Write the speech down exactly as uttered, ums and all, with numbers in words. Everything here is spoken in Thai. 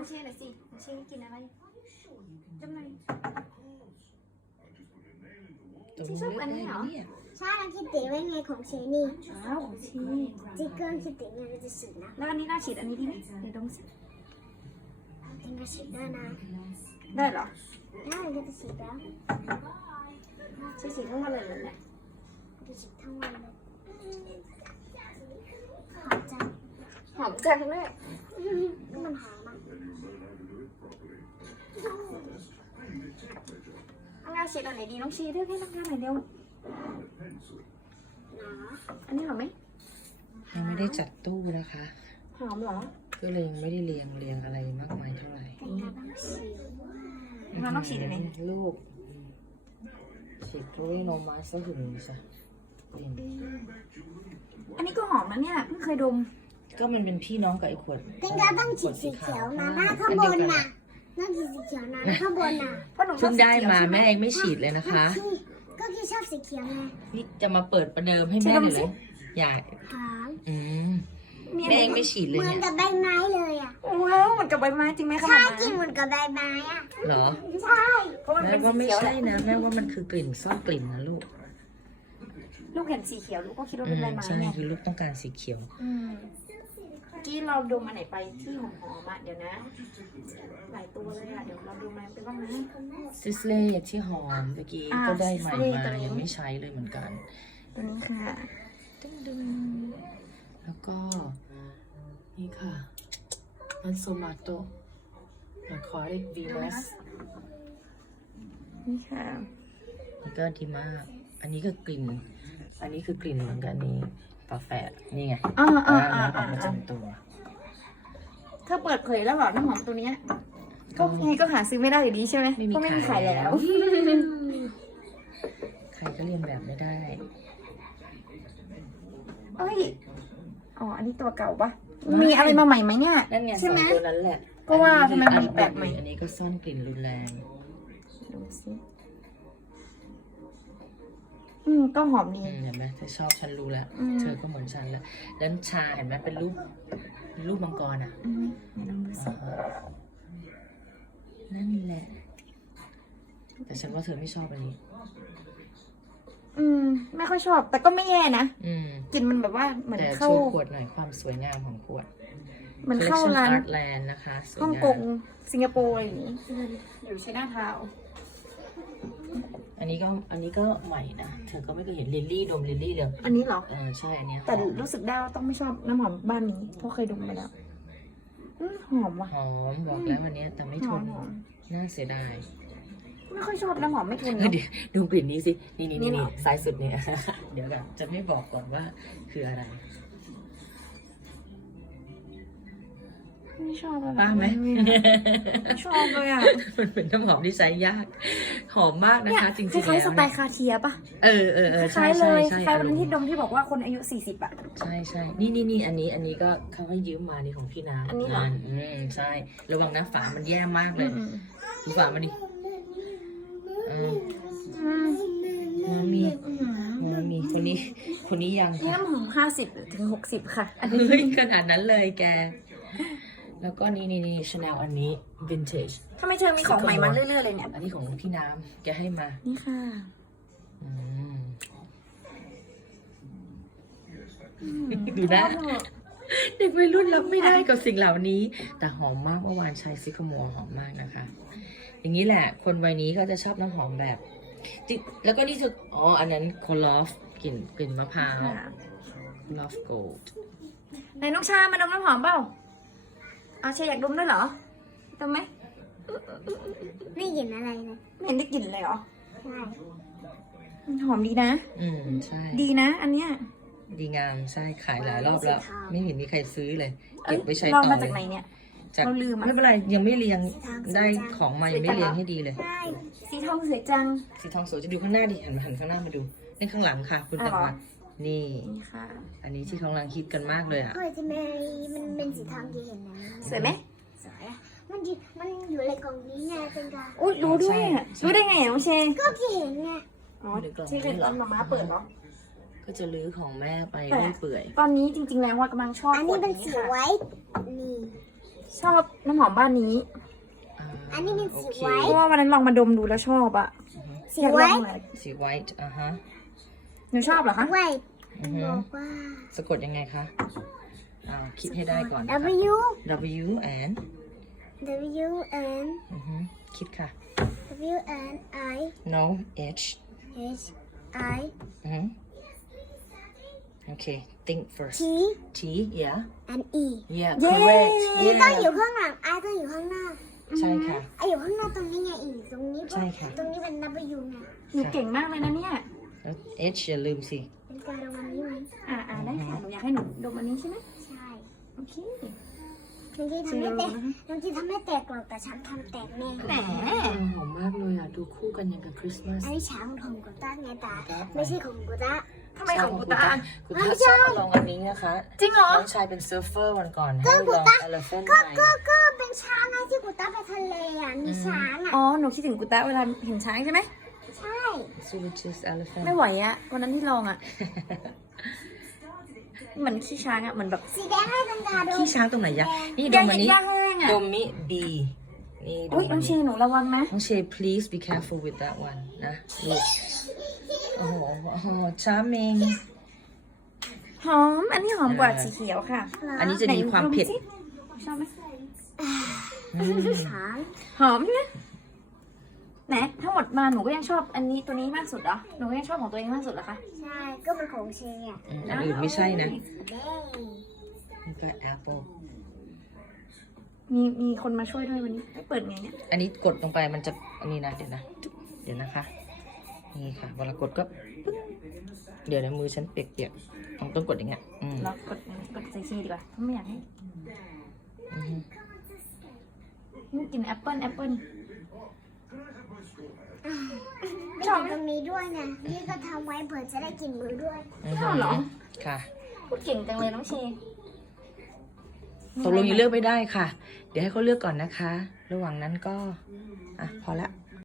องเช่หน่อยสิน้องเช่กินอะไรจำหน่อยที่ชอบอันนี้เหรอใช่แล้วคิดติไว้ไงของเชนี่อ้าวของเช่จิ๊กเกอร์คิดติไงเราจะฉีดนะแล้วอันนี้น่าฉีดอันนี้ดีไหมเดี๋ยวดมสิจริงก็ฉีดได้นะได้เหรอได้ก็จะฉีดแล้วฉีดฉีดทั้งวันเลยเหรอเนี่ยจะฉีดทั้งวันเลยหอมจังหอมจังเลยมันหอมมากอันนี้ฉีดอันไหนดีน้องฉีดเลือกให้น้องงานหน่อยเดียวอันนี้หอมไหมยังไม่ได้จัดตู้นะคะหอมเหรอก็เลยยังไม่ได้เรียงเรียงอะไรมากมายเท่าไหร่มาต้องฉีดอะไรลูกฉีดโรยโนมาสถึงซะอันนี้ก็หอมนะเนี่ยเพิ่งเคยดมก็มันเป็นพี่น้องกับไอ้ขวดจริงก็ต้องฉีดสีเขียวนะหน้าข้างบนน่ะต้องฉีดสีเขียวนะข้างบนน่ะเพิ่งได้มาแม่เองไม่ฉีดเลยนะคะก็คือชอบสีเขียวไงนี่จะมาเปิดประเดิมให้แม่เลยอย่าหอมอืมแม่เองไม่ฉีดเลยเหมือนกับใบไม้เลยอ่ะว้าวเหมือนกับใบไม้จริงไหมคะใช่จริงเหมือนกับใบไม้อ่ะเหรอใช่เพราะมันเป็นสีเขียวแม่ว่าไม่ใช่นะแม่ว่ามันคือกลิ่นซ่อนกลิ่นนะลูกลูกเห็นสีเขียวลูกก็คิดว่าเป็นใบไม้ใช่คือลูกต้องการสีเขียวที่เราดมอันไหนไปที่หอมๆอ่ะเดี๋ยวนะหลายตัวเลยอ่ะเดี๋ยวเราดูมันเป็นบ้างไหมซิสเล่ที่หอมเมื่อกี้ก็ได้ใหม่มายังไม่ใช้เลยเหมือนกันตัวนี้ค่ะดึงดึงแล้วก็นี่ค่ะมันโซมาโตนาคอริกวีนัสนี่ค่ะนี่ก็ดีมากอันนี้ก็กลิ่นอันนี้คือกลิ่นเหมือนกันนี่ฝาแฝดนี่ไงอ่าอ่าอ่าออกมาจากตัวเธอเปิดเผยแล้วเหรอน้ำหอมตัวนี้ก็ยังไงก็หาซื้อไม่ได้อยู่ดีใช่ไหมก็ไม่มีขายแล้วใครก็เรียนแบบไม่ได้เอ้ยอ๋ออันนี้ตัวเก่าปะมีอะไรมาใหม่ไหมเนี่ยใช่ไหมตัวนั้นแหละก็ว่าทำไมมันแปลกใหม่อันนี้ก็ซ่อนกลิ่นรุนแรงดูสิอืมก็หอมดีเห็นไหมเธอชอบฉันรู้แล้วเธอก็เหมือนฉันแล้วแล้วชาเห็นไหมเป็นรูปรูปมังกรอ่ะนั่นแหละแต่ฉันว่าเธอไม่ชอบอันนี้อืมไม่ค่อยชอบแต่ก็ไม่แย่นะอืมกลิ่นมันแบบว่าเหมือนเข้าแต่โชว์ขวดหน่อยความสวยงามของขวดเหมือนเข้าร้านอาร์ตแลนด์นะคะฮ่องกงสิงคโปร์อะไรอย่างนี้อยู่ใช้หน้าเท้าอันนี้ก็อันนี้ก็ใหม่นะเธอก็ไม่เคยเห็นลิลลี่ดมลิลลี่เลยอันนี้เหรอเออใช่อันนี้แต่รู้สึกได้ว่าต้องไม่ชอบน้ำหอมบ้านนี้เพราะเคยดมมาแล้วหอมว่ะหอมบอกแล้ววันนี้แต่ไม่ทนน่าเสียดายไม่ค่อยชอบน้ำหอมไม่ทนเดี๋ยวดูกลิ่นนี้สินี่นี่นี่ซ้ายสุดเนี่ยเดี๋ยวกันจะไม่บอกก่อนว่าคืออะไรไม่ชอบอะไรป้าไหมชอบเลยอ่ะมันเป็นน้ำหอมที่ใช้ยากหอมมากนะคะจริงๆคล้ายๆสไตล์คาเทียป่ะเออเออเออใช่ใช่ใช่คล้ายวันที่ดมที่บอกว่าคนอายุสี่สิบอ่ะใช่ใช่นี่นี่นี่อันนี้อันนี้ก็เขาให้ยืมมานี่ของพี่น้ำอันนี้เหรออืมใช่ระวังนะฝามันแย่มากเลยดูฝามันดิมามีมามีคนนี้คนนี้ยังน้ำหอมห้าสิบถึงหกสิบค่ะอันนี้ขนาดนั้นเลยแกแล้วก็นี่นี่นี่ชาแนลอันนี้ vintage ทำไมเธอมีของใหม่มาเรื่อยๆเลยเนี่ยอันนี้ของพี่น้ำแกให้มานี่ค่ะดูนะเด็กวัยรุ่นรับไม่ได้กับสิ่งเหล่านี้แต่หอมมากเมื่อวานใช้ซิคาโมหอมมากนะคะอย่างนี้แหละคนวัยนี้ก็จะชอบน้ำหอมแบบแล้วก็นี่คืออ๋ออันนั้นโคลอฟกลิ่นกลิ่นมะพร้าวลอฟโกลด์ไหนน้องชามาดมน้ำหอมเปล่าอาเชยอยากดมด้วยเหรอดมไหมไม่กลิ่นอะไรเลยไม่เห็นได้กลิ่นเลยเหรอใช่หอมดีนะอืมใช่ดีนะอันเนี้ยดีงามใช่ขายหลายรอบแล้วไม่เห็นมีใครซื้อเลยเก็บไปใช้ต่อเรามาจากไหนเนี่ยเราลืมไม่เป็นไรยังไม่เรียงได้ของมายังไม่เรียงให้ดีเลยสีทองสวยจังสีทองสวยจะดูข้างหน้าดิหันมาหันข้างหน้ามาดูนี่ข้างหลังค่ะคุณตานี่ค่ะอันนี้ที่เขากำลังคิดกันมากเลยอ่ะเฮ้ยจะไม่มันเป็นสีทองที่เห็นนะสวยไหมสวยอ่ะมันอยู่มันอยู่ในกล่องนี้ไงเป็นการอุ้ยรู้ด้วยรู้ได้ไงน้องเชนก็ที่เห็นไงอ๋อที่เห็นตอนมาม่าเปิดเหรอก็จะลื้อของแม่ไปเรื่อยเปื่อยตอนนี้จริงๆแล้วว่ากำลังชอบอันนี้เป็นสวยนี่ชอบน้ำหอมบ้านนี้อันนี้เป็นสีโอเคไว้เพราะว่าวันนั้นลองมาดมดูแล้วชอบอะสีอยากลไว้องเลยสีไวท์อ่ะฮะหนูชอบเหรอคะไว้อือฮึบอกว่าสะกดยังไงคะอ่าคิดให้ได้ก่อนนะคะ W W and W N อือฮึคิดค่ะ W N I no H H I อือฮึโอเค think first T T yeah and E yeah เย้ correct อีต้อง yeah อยู่ข้างหลัง I ต้องอยู่ข้างหน้าใช่ค่ะไออยู่ข้างหน้าตรงนี้ไงอีตรงนี้ใช่ค่ะตรงนี้เป็น W ไงหนูเก่งมากเลยนะเนี่ยแล้ว H อย่าลืมสิเป็นการรางวัลนี้ไหมอ่าอ่าได้ค่ะ หนูอยากให้หนูดมอันนี้ใช่ไหมใช่โอเคน้องจีทำไม่แตกน้องจีทำไม่แตกหรอกแต่ฉันทำแตกแน่แหมหอมมากเลยอ่ะ ดูคู่กันอย่างกับคริสต์มาสอันนี้ช้างของกูต้าไงตาไม่ใช่ของกูต้าทำไมของกูตากูตาชอบมาลองอันนี้นะคะจริงเหรอน้องชายเป็นเซิร์ฟเฟอร์วันก่อนให้ลอง elephant ก็ไปก็ก็เป็นช้างไงที่กูต้าไปทะเลอ่ะมีช้างอ่ะอ๋อ หนูคิดถึงกูตาเวลาเห็นช้างใช่ไหมใช่ so which is elephant ไม่ไหวอะวันนั้นที่ลองอะเหมือนขี้ช้างอะเหมือนแบบสีแดงให้ตังกาดูขี้ช้างตรงไหนยะนี่ดย่างมอันนี้ย่างแห้งอะดมมิ B นี่ดอุ้ยมน้องเชนหนูระวังนะน้องเชย please be careful with that one นะลูกโอ้โหโอ้โห charming หอม อันนี้หอมกว่าสีเขียวค่ะอันนี้จะมีความเผ็ดไหนดมสิชอบไหมอืมช้างหอมใช่ไหมไหนทั้งหมดมาหนูก็ยังชอบอันนี้ตัวนี้มากสุดเหรอ หนูก็ยังชอบของตัวเองมากสุดเหรอคะใช่ก็เป็นของเชียร์อืมอันอื่นไม่ใช่นะเด้นี่ก็ apple มีมีคนมาช่วยด้วยวันนี้ไม่เปิดไงเนี่ยอันนี้กดลงไปมันจะอันนี้นะเดี๋ยวนะ เดี๋ยวนะคะ นี่ค่ะเวลากดก็ปึ๊บเดี๋ยวในมือฉันเปียกๆต้องต้องกดอย่างเงี้ยอืมเรากดกดใส่ชีดีกว่าเพราะไม่อยากให้อือฮึนี่กินแอปเปิ้ลแอปเปิ้ลไม่ถึงตรงนี้ด้วยไงนี่ก็ทำไว้เผื่อจะได้กินมือด้วยอือชฮึอบเหรอค่ะพูดเก่งจังเลยน้องเชตกลงยังเลือกไม่ได้ค่ะ เดี๋ยวให้เขาเลือกก่อนนะคะ ระหว่างนั้นก็ อ่ะ พอละ